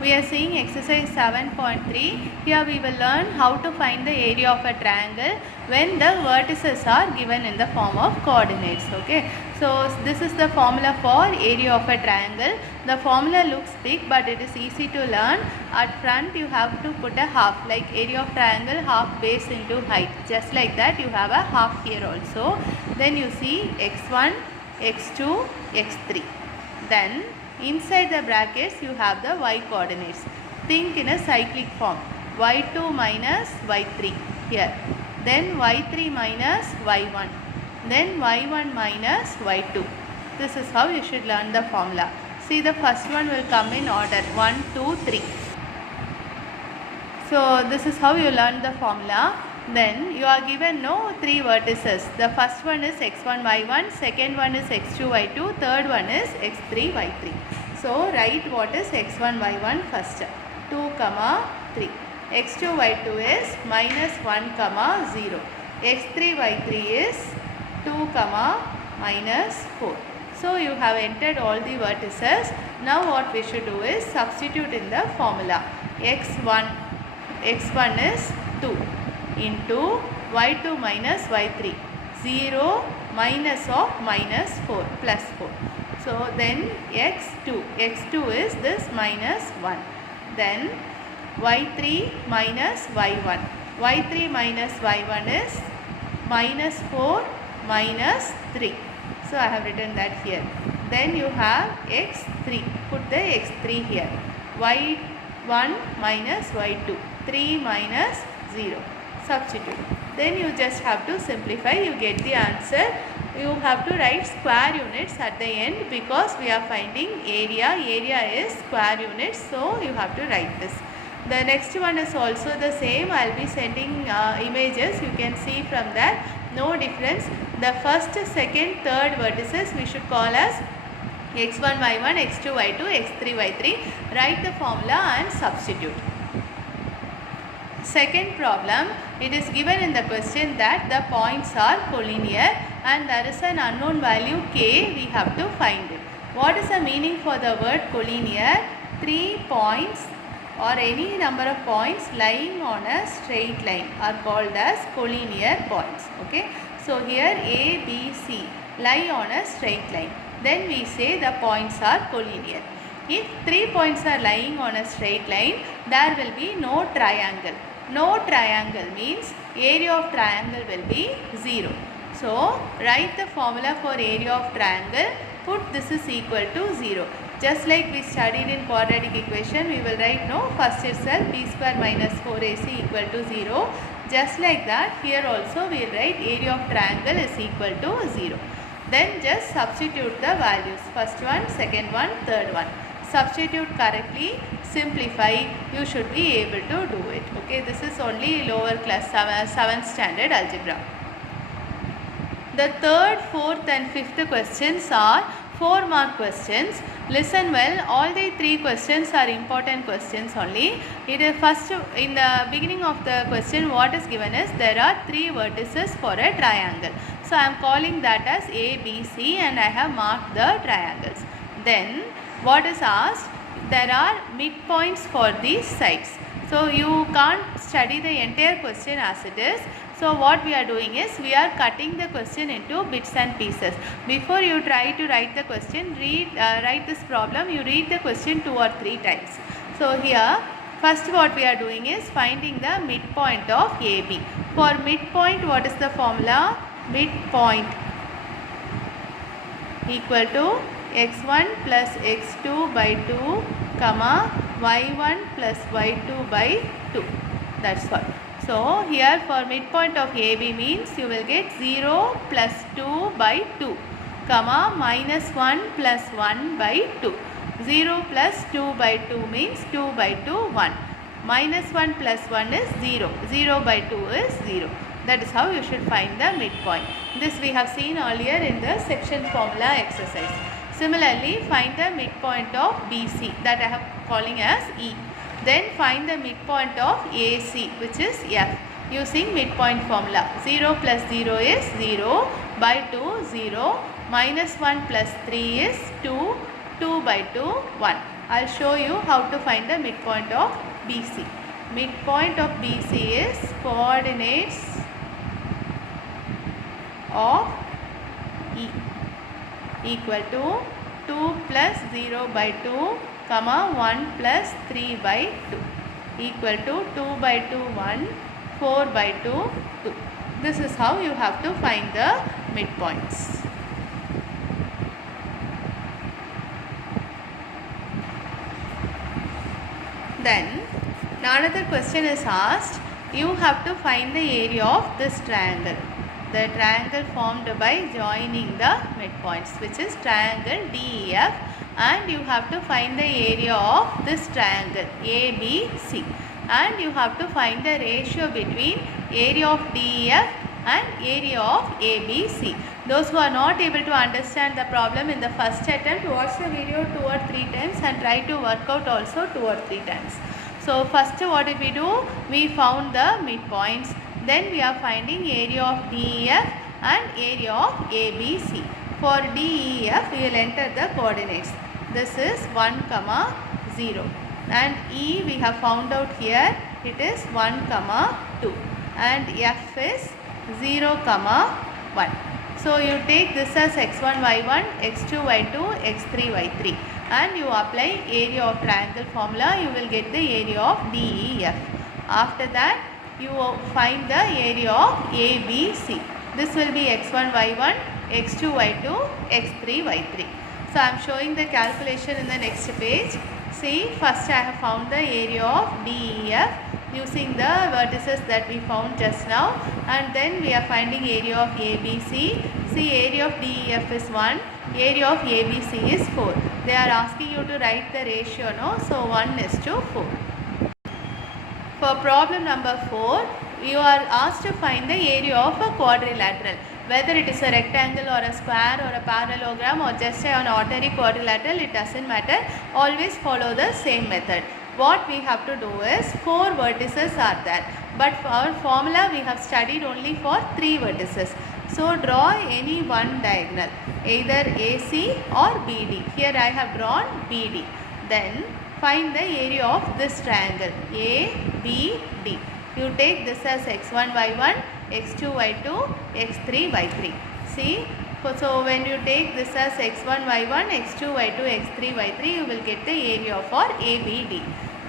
We are seeing exercise 7.3. Here we will learn how to find the area of a triangle when the vertices are given in the form of coordinates. Okay. So this is the formula for area of a triangle. The formula looks big but it is easy to learn. At front you have to put a half, like area of triangle half base into height. Just like that you have a half here also. Then you see x1, x2, x3. Then inside the brackets you have the y coordinates. Think in a cyclic form. y2 minus y3 here. Then y3 minus y1. Then y1 minus y2. This is how you should learn the formula. See, the first one will come in order 1, 2, 3. So this is how you learn the formula. Then you are given three vertices. The first one is x1 y1, second one is x2 y2, third one is x3 y3. So write what is x1 y1 first. 2 comma 3. x2 y2 is minus 1 comma 0. x3 y3 is 2 comma minus 4. So you have entered all the vertices. Now what we should do is substitute in the formula. x1 is 2 into y2 minus y3, 0 minus of minus 4 plus 4. So then x2 is this minus 1. Then y3 minus y1, y3 minus y1 is minus 4 minus 3. So I have written that here. Then you have x3, put the x3 here, y1 minus y2, 3 minus 0. Substitute. Then you just have to simplify. You get the answer. You have to write square units at the end because we are finding area. Area is square units. So you have to write this. The next one is also the same. I will be sending images. You can see from that. No difference. The first, second, third vertices we should call as x1 y1, x2 y2, x3 y3. Write the formula and substitute. Second problem, it is given in the question that the points are collinear and there is an unknown value k, we have to find it. What is the meaning for the word collinear? 3 points or any number of points lying on a straight line are called as collinear points. Okay. So here A, B, C lie on a straight line. Then we say the points are collinear. If 3 points are lying on a straight line, there will be no triangle. No triangle means area of triangle will be 0. So write the formula for area of triangle. Put this is equal to 0. Just like we studied in quadratic equation, we will write first itself b square minus 4ac equal to 0. Just like that, here also we will write area of triangle is equal to 0. Then just substitute the values. First one, second one, third one. Substitute correctly, simplify, you should be able to do it. Okay, this is only lower class 7th standard algebra. The third, fourth and fifth questions are 4-mark questions. Listen well, all the 3 questions are important questions only. It is first, in the beginning of the question, what is given is there are 3 vertices for a triangle. So I am calling that as A, B, C and I have marked the triangles. Then what is asked? There are midpoints for these sides. So you can't study the entire question as it is. So what we are doing is we are cutting the question into bits and pieces. Before you try to write the question, write this problem, you read the question 2 or 3 times. So here first what we are doing is finding the midpoint of AB. For midpoint, what is the formula? Midpoint equal to x1 plus x2 by 2 comma y1 plus y2 by 2. That's all. So here for midpoint of AB means you will get 0 plus 2 by 2 comma minus 1 plus 1 by 2. 0 plus 2 by 2 means 2 by 2 1. Minus 1 plus 1 is 0. 0 by 2 is 0. That is how you should find the midpoint. This we have seen earlier in the section formula exercise. Similarly, find the midpoint of BC, that I am calling as E. Then find the midpoint of AC, which is F, using midpoint formula. 0 plus 0 is 0, by 2 0, minus 1 plus 3 is 2, 2 by 2 1. I'll show you how to find the midpoint of BC. Midpoint of BC is coordinates of E equal to 2 plus 0 by 2, comma 1 plus 3 by 2 equal to 2 by 2 1, 4 by 2 2. This is how you have to find the midpoints. Then another question is asked. You have to find the area of this triangle. The triangle formed by joining the midpoints, which is triangle DEF, and you have to find the area of this triangle ABC, and you have to find the ratio between area of DEF and area of ABC. Those who are not able to understand the problem in the first attempt, watch the video 2 or 3 times and try to work out also 2 or 3 times. So first what did we do? We found the midpoints. Then we are finding area of DEF and area of ABC. For DEF, we will enter the coordinates. This is 1, 0. And E we have found out here. It is 1, 2. And F is 0, 1. So you take this as x1, y1, x2, y2, x3, y3. And you apply area of triangle formula. You will get the area of DEF. After that, you find the area of ABC. This will be x1, y1, x2, y2, x3, y3. So I am showing the calculation in the next page. See, first I have found the area of DEF using the vertices that we found just now, and then we are finding area of ABC. See, area of DEF is 1, area of ABC is 4. They are asking you to write the ratio, no? So 1 is to 4. For problem number 4, you are asked to find the area of a quadrilateral. Whether it is a rectangle or a square or a parallelogram or just an ordinary quadrilateral, it doesn't matter. Always follow the same method. What we have to do is 4 vertices are there. But for our formula, we have studied only for 3 vertices. So draw any one diagonal, either AC or BD. Here I have drawn BD. Then find the area of this triangle ABD. You take this as x1, y1, x2, y2, x3, y3. See, so when you take this as x1, y1, x2, y2, x3, y3, you will get the area for ABD.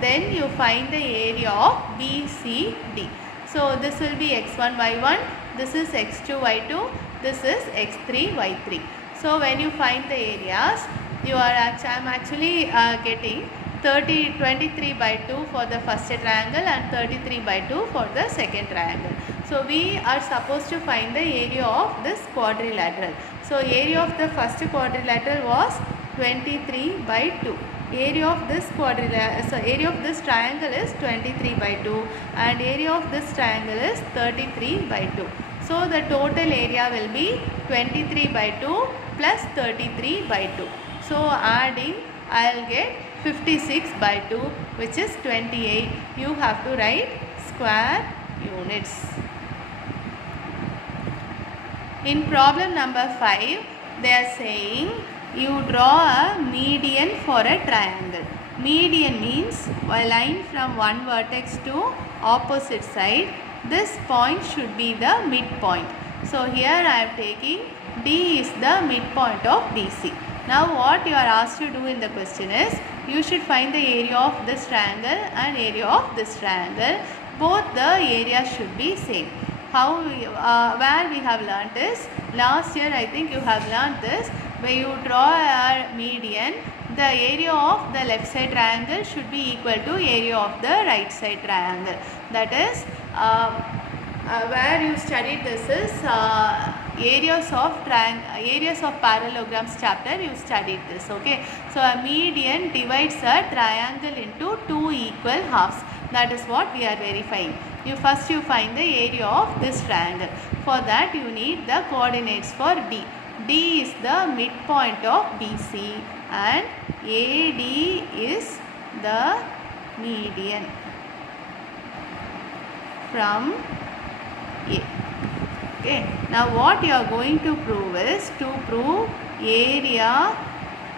Then you find the area of BCD. So this will be x1, y1, this is x2, y2, this is x3, y3. So when you find the areas, you are I am actually getting 23 by 2 for the first triangle and 33 by 2 for the second triangle. So we are supposed to find the area of this quadrilateral. So area of the first quadrilateral was 23 by 2. Area of this area of this triangle is 23 by 2 and area of this triangle is 33 by 2. So the total area will be 23 by 2 plus 33 by 2. So adding, I will get 56 by 2, which is 28. You have to write square units. In problem number 5, they are saying you draw a median for a triangle. Median means a line from one vertex to opposite side. This point should be the midpoint. So here I am taking D is the midpoint of BC. Now what you are asked to do in the question is, you should find the area of this triangle and area of this triangle. Both the areas should be same. How where we have learnt is, last year I think you have learnt this, where you draw a median, the area of the left side triangle should be equal to area of the right side triangle. That is where you studied this is areas of parallelograms chapter, you studied this. Okay, so a median divides a triangle into 2 equal halves. That is what we are verifying. You find the area of this triangle. For that you need the coordinates for D. D is the midpoint of BC and AD is the median from A. Okay. Now what you are going to prove is to prove area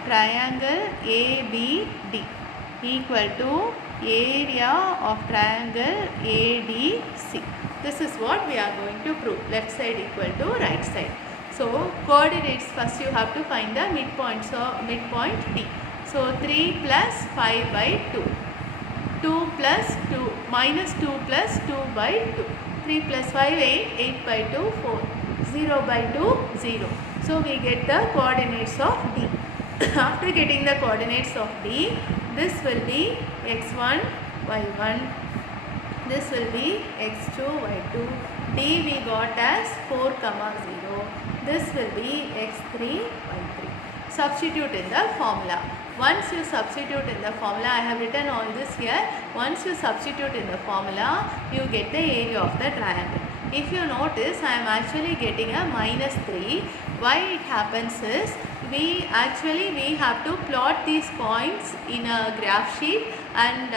triangle ABD equal to area of triangle ADC. This is what we are going to prove. Left side equal to right side. So coordinates, first you have to find the midpoint. So midpoint D. So 3 plus 5 by 2. 2 plus 2 minus 2 plus 2 by 2. 3 plus 5 8. 8 by 2 4. 0 by 2 0. So we get the coordinates of D. After getting the coordinates of D, this will be x1 y1. This will be x2 y2. D we got as 4 comma 0. This will be x3 y3. Substitute in the formula. Once you substitute in the formula, I have written all this here. Once you substitute in the formula, you get the area of the triangle. If you notice, I am actually getting a minus 3. Why it happens is, we have to plot these points in a graph sheet, and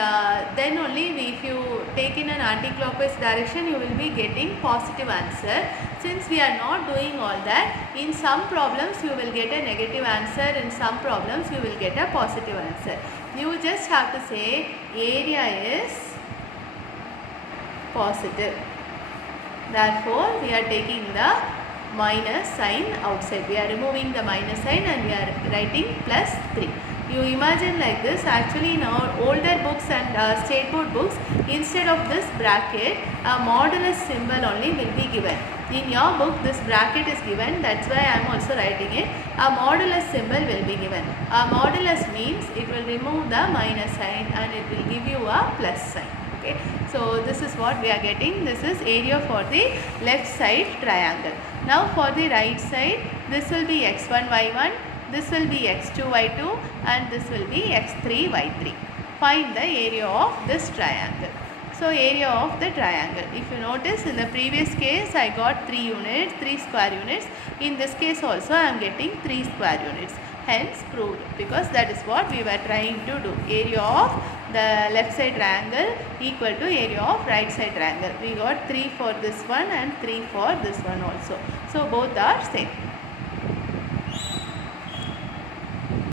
then only if you take in an anti-clockwise direction, you will be getting positive answer. Since we are not doing all that, in some problems you will get a negative answer, in some problems you will get a positive answer. You just have to say area is positive. Therefore, we are taking the minus sign outside. We are removing the minus sign and we are writing plus 3. You imagine like this. Actually, in our older books and state board books, instead of this bracket, a modulus symbol only will be given. In your book, this bracket is given. That's why I am also writing it. A modulus symbol will be given. A modulus means it will remove the minus sign and it will give you a plus sign. Okay, so this is what we are getting. This is area for the left side triangle. Now for the right side, this will be x1 y1, this will be x2 y2, and this will be x3 y3. Find the area of this triangle. So area of the triangle. If you notice, in the previous case I got 3 units, 3 square units. In this case also I am getting 3 square units. Hence proved, because that is what we were trying to do. Area of the left side triangle equal to area of right side triangle. We got 3 for this one and 3 for this one also. So both are same.